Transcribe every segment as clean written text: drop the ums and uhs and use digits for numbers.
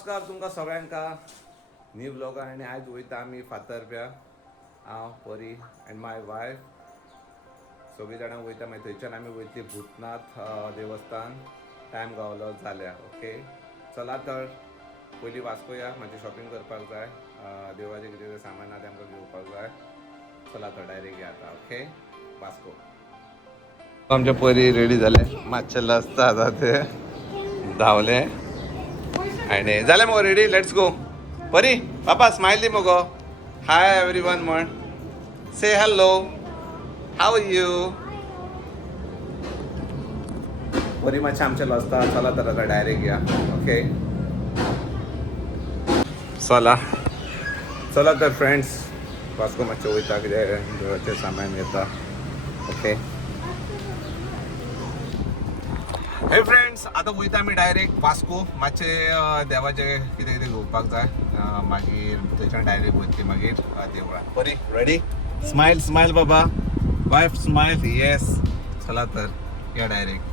नमस्कार तुमकां सगळ्यांका न्यू ब्लॉगान आनी आयज वयता आमी फातर्प्या हांव परी एंड माय वायफ सगळीं जाणां वयता मागीर थंयच्यान आमी वयतली भूतनाथ देवस्थान टायम गावलो जाल्यार ओके चला तर पयलीं वास्को या मातशें शॉपिंग करपाक जाय देवाचें कितें सामान आहा तें आमकां घेवपाक जाय चला तर डायरेक्ट या आतां ओके वास्को आमचे परी रेडी जाले मातशें लसता आतां ते धांवले आणि झालं मग रेडी लेट्स गो परी पापा स्माइल दी मगो हाय एवरीवन म्हण से हॅलो हाव यू परी मातशें आमचे लसता चला तर आता डायरेक्ट या ओके चला तर फ्रेंड्स वास्को मातशें वयता कितें देवाचें सामान घेता ओके हे फ्रेंड्स आता वयता आमी डायरेक्ट वास्को मातशें देवाचें कितें कितें घेवपाक जाय मागीर थंयच्यान डायरेक्ट वयतली मागीर देवळान बरी रेडी स्माइल स्माइल बाबा वायफ स्माइल येस चला तर या डायरेक्ट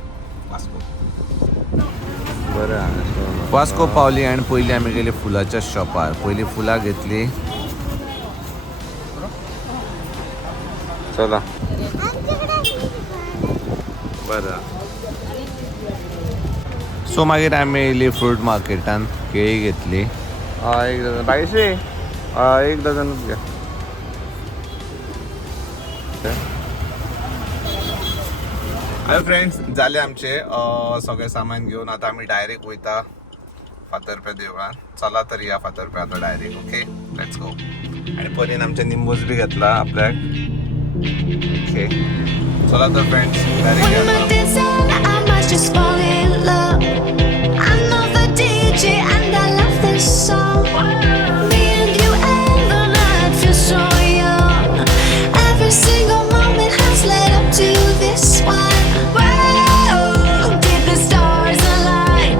वास्को बरं वास्को पावली आनी पयलीं आमी गेली फुलाच्या शॉपार पयलीं फुलां घेतली चला बरं सो मागीर आमी येयली फ्रूट मार्केटान केळी घेतली एक डझन बायशे एक डझनूच घ्या हाय फ्रेंड्स जाले आमचे सगळे सामान घेऊन आता आम्ही डायरेक्ट वयता फातर्प्या देवळान चला तर या फातर्प्या आता डायरेक्ट ओके लेट्स गो आणि परीन आमचे निंबूज बी घेतला आपल्याक ओके चला तर friends direct Just fall in love. I know the DJ and I love this song. Me and you and the night feel so young. Every single moment has led up to this one. Whoa, did the stars align?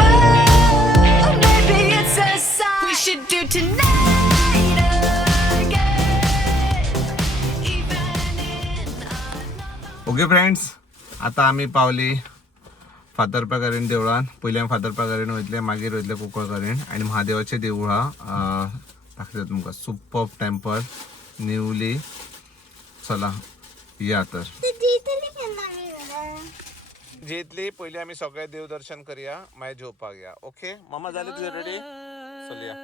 Whoa, maybe it's a sign. We should do tonight again. Even in another. Okay friends आता आम्ही पावली फातर्प्या करीण देवळान पयलीं आमी फातर्प्या करीण वयतले मागीर वयतले कुंकळ करीण आनी महादेवाचें देवूळ आहा दाखयता तुमकां सुपर्ब टेंपल न्यूली चला या तर जेतली पयलीं आमी सगळे देव दर्शन करया मागीर जेवपाक या ओके मामा जालें तुजें रेडी चलया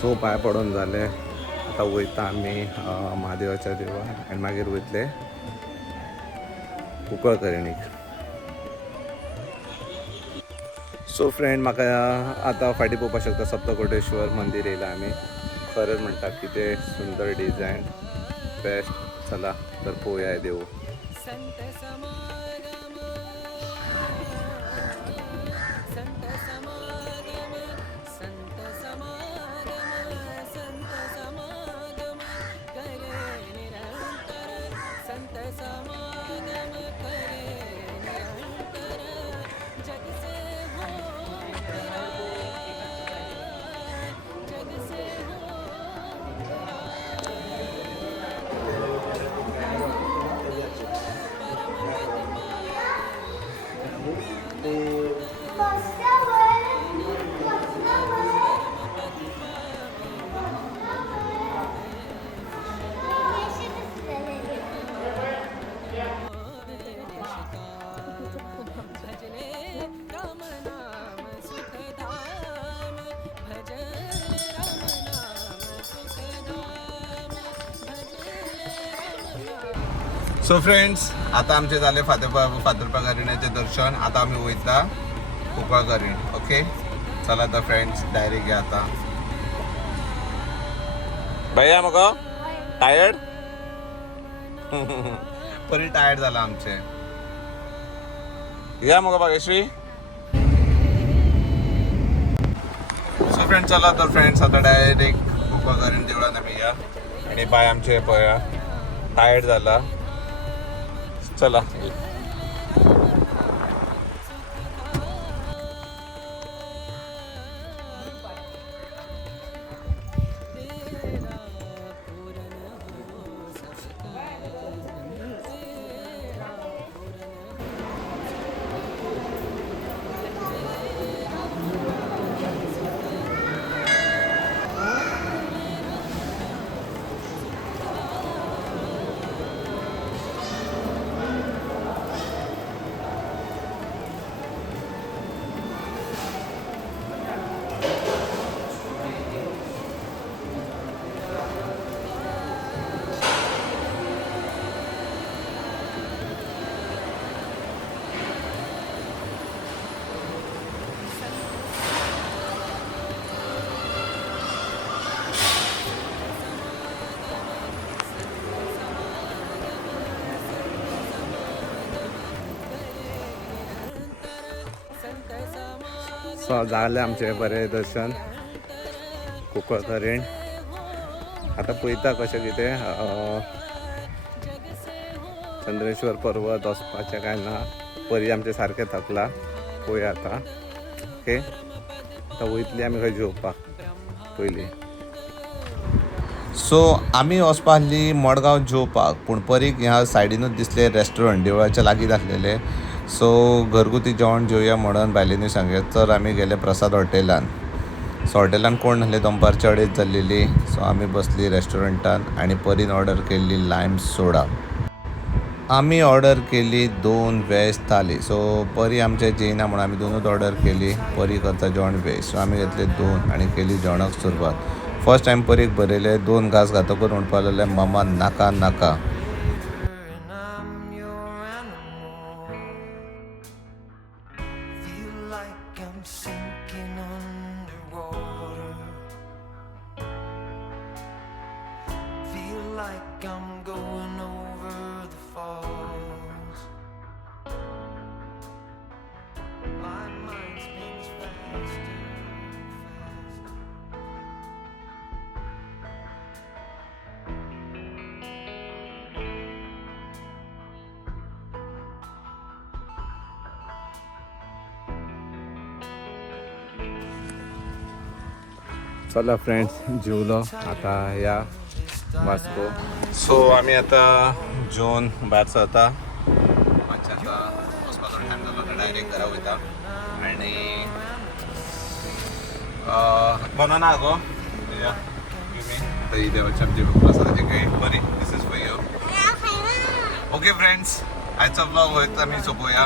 सो पांय पडून जाले आता वयता आमी महादेवाच्या देवळान आनी मागीर वयतले कुंकळ करीणीक सो फ्रेंड म्हाका आतां फाटीं पळोवपाक शकता सप्तकोटेश्वर मंदिर येयला आमी खरेंच म्हणटा कितें सुंदर डिजायन बेस्ट चला तर पळोवया देव सो फ्रेंड्स आता आमचे झाले फातर्पा घालिण्याचे दर्शन. आता आम्ही वयता कुंकळ घालीण. ओके चला तर फ्रेंड्स डायरेक्ट घ्या आता. भैया मग टायर्ड परी टायर्ड झाला आमचे. या मग भाग्यश्री. सो फ्रेंड्स चला तर फ्रेंड्स आता डायरेक्ट कुंभकर्ण देवळात आम्ही या आणि बाय आमचे पया टायर्ड झाला. चला झाले आमचे बरे दर्शन कुंभकर्ण. आता पळयता कशें कितें चंद्रेश्वर पर्वत वचपाचें काय ना. परी आमचे सारके थकला. पळया आता ओके. आतां वयतली आमी खंय जेवपाक पयलीं. सो आमी वचपा आसली मडगांव जेवपाक पूण परीक ह्या सायडीनूच दिसले रेस्टॉरंट देवळाच्या लागीं आसलेले. सो घरगुती जेवण जेवया म्हणून बायलेनी सांगलें तर आमी गेले प्रसाद हॉटेलान. सो हॉटेलान कोण नासले दनपारची 2:30 जाल्लेली. सो आमी बसली रेस्टॉरंटान आनी परीन ऑर्डर केल्ली लायम सोडा. आमी ऑर्डर केली 2 वेज थाली. सो परी आमचे जेयना म्हणून आमी 2च ऑर्डर केली. परी करता जेवण वेज. सो आमी घेतले 2 आनी केली जेवणाक सुरवात. फर्स्ट टायम परीक बरयले 2 घास घातकूच म्हणपा लागले मामा नाका नाका. चला फ्रेंड्स जेवलो आता या वास्को. सो आमी आतां जेवन भायर सरता. मातशें आतां वचपाचो टायम जालो आतां डायरेक्ट घरा वयता. आनी बनाना गो ही देवाची आमची प्रसादाची काही बरी. This is for you. Okay friends आयचो ब्लॉग वयता आमी सोंपोवया.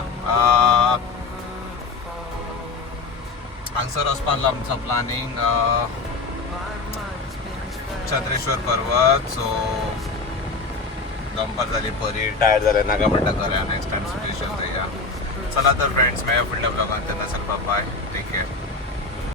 हांगसर वचपाक आमचो प्लॅनिंग चंद्रेश्वर पर्वत. सो दनपार जाली परी टायर्ड जाले नाका म्हणटा घरा. नेक्स्ट टायम स्पेशल जाया. चला तर फ्रेंड्स मेळया फुडल्या ब्लॉगान. तेन्ना सांगपा बाय. Take care.